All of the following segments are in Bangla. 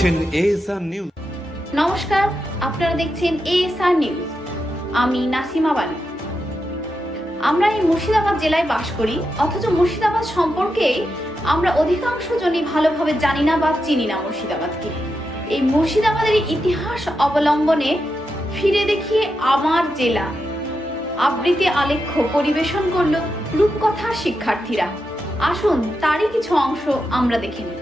দেখছেন এএসআর নিউজ নমস্কার, আপনারা দেখছেন এএসআর নিউজ আমি নাসিমা বানু। আমরা এই মুর্শিদাবাদ জেলায় বাস করি, অথচ মুর্শিদাবাদ সম্পর্কে আমরা অধিকাংশ জনই ভালোভাবে জানি না বা চিনি না মুর্শিদাবাদকে। এই মুর্শিদাবাদের ইতিহাস অবলম্বনে ফিরে দেখিয়ে আমার জেলা। আবৃত্তি আলেখ্য পরিবেশন করল রূপকথার শিক্ষার্থীরা। আসুন, তারই কিছু অংশ আমরা দেখে নিই।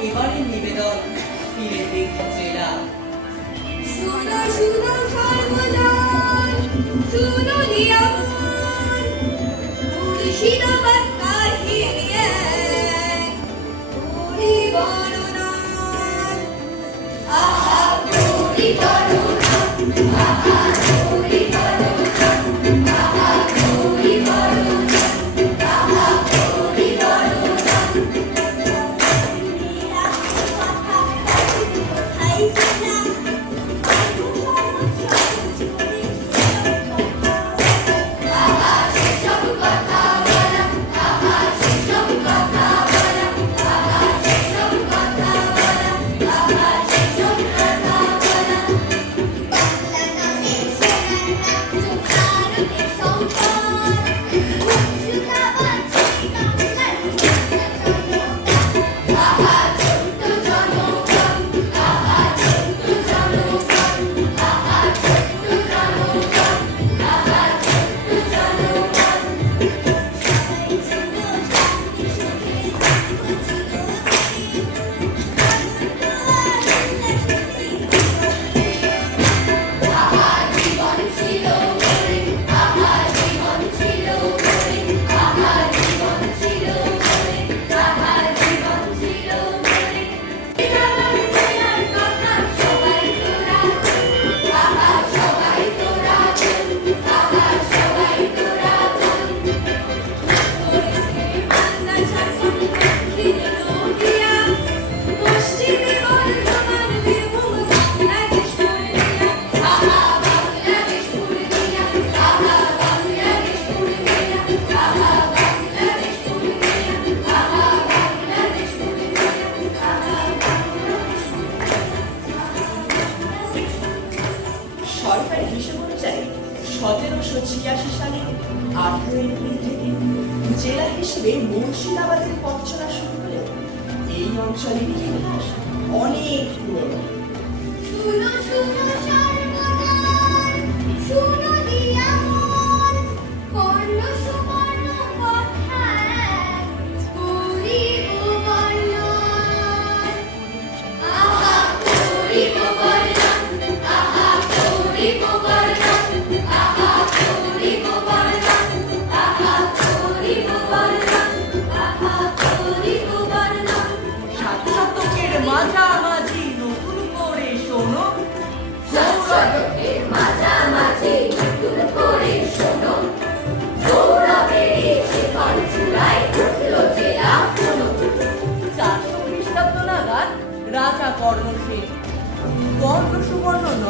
এবারে নিবেদন ফিরে জেলা শুনো শুনো সর্বজন শুনো নিয়মন মুর্শিদাবাদ সরকারি হিসেব অনুযায়ী সতেরোশো ছিয়াশি সালে আঠারো এপ্রিল থেকে জেলা হিসেবে মুর্শিদাবাদের পথ চলা শুরু হলেও এই অঞ্চলের ইতিহাস অনেক পুরনো।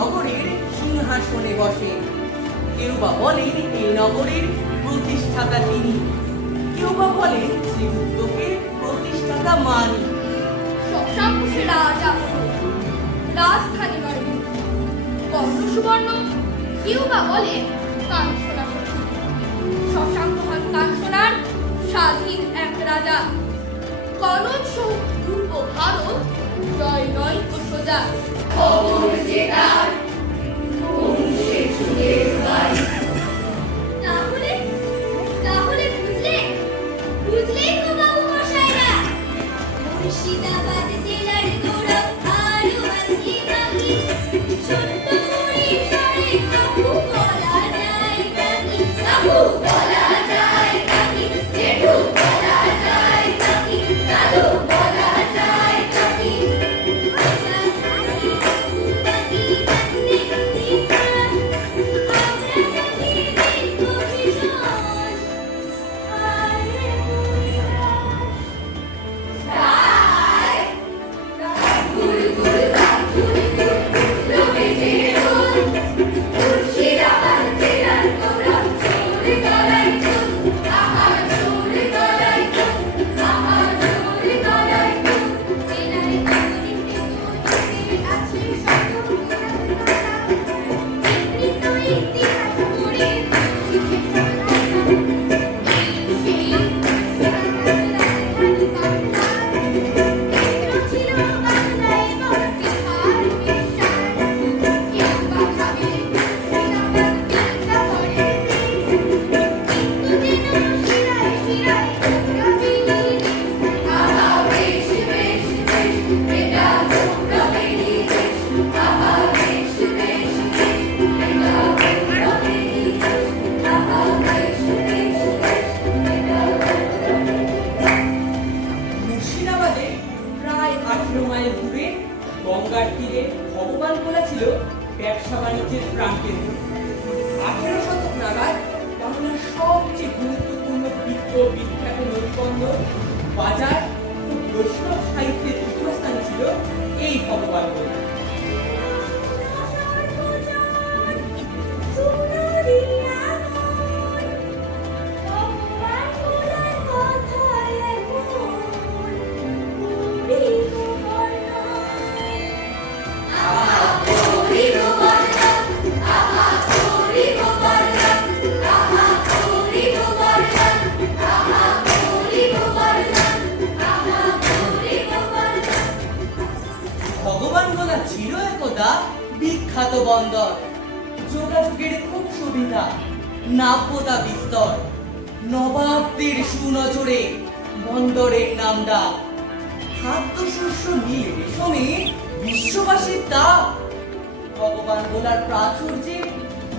নগরের সিংহাসনে বসে। কেউ বা বলেন এই নগরের প্রতিষ্ঠাতা তিনি। কেউ বা বলেন শ্রীগুপ্তকে প্রতিষ্ঠাতা মানি। শশাঙ্কুশে রাজা রাজধানী সুবর্ণ কেউ বা বলে শশাঙ্ক হন কাঞ্চনার স্বাধীন এক রাজা। কনক সহ পূর্ব ভারত জয় নয় ও সোজা। গঙ্গার তীরে ভগবানগোলা ছিল ব্যবসা বাণিজ্যের প্রাণকেন্দ্র আঠেরো শতক নাগাদ বাংলার সবচেয়ে গুরুত্বপূর্ণ বিক্র বিখ্যাত নদীবন্দর বাজার একদা বিখ্যাত বন্দর। যোগাযোগের খুব সুবিধা, নাব্যতা বিস্তর। নবাবদের সুনজরে বন্দরের নাম ডাক খাদ্যশস্য নীল রেশমে বিশ্ববাসীর তাপ। ভগবান গোলার প্রাচুর্যে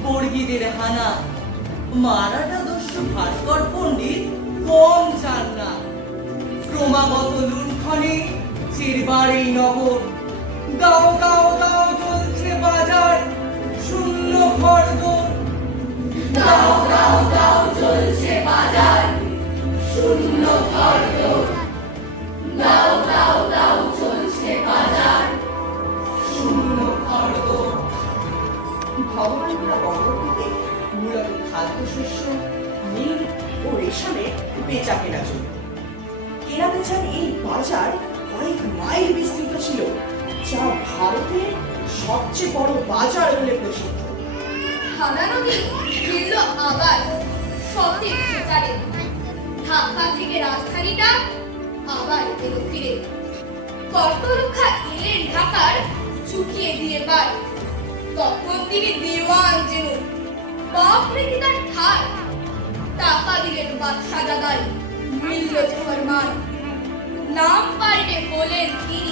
বর্গীদের হানা। মারাঠা দস্যু ভাস্কর পণ্ডিত কম চান না। ক্রমাগত লুণ্ঠনে চিরবার এই নগর। গাও গাও গাও বাজার শূন্য খড়দর গাও গাও গাও চলছে বাজার। শূন্য খড়দর গাও গাও গাও চলছে বাজার। শূন্য খড়দর ভগবানপুরা বন্দরটিতে মূলত খাদ্যশস্য নীল ও রেশমে বেচা কেনা চলত। কেনা বেচার এই বাজার কয়েক মাইল বিস্তৃত ছিল, যা ভারতের সবচেয়ে বড় বাজার বলে প্রসিদ্ধ। হানা ফিরল আবার সঠিক প্রচারে ঢাকা থেকে রাজধানীটা আবার এলো ফিরে। কর্তরক্ষা এলেন ঢাকার চুকিয়ে দিয়ে বার তখন তিনি দেওয়ান যেন। বাপ রেখে তার ঠার টাকা দিলেন বাদশাহ দাদাই। মিলল ফরমান নাম পাল্টে বলেন তিনি।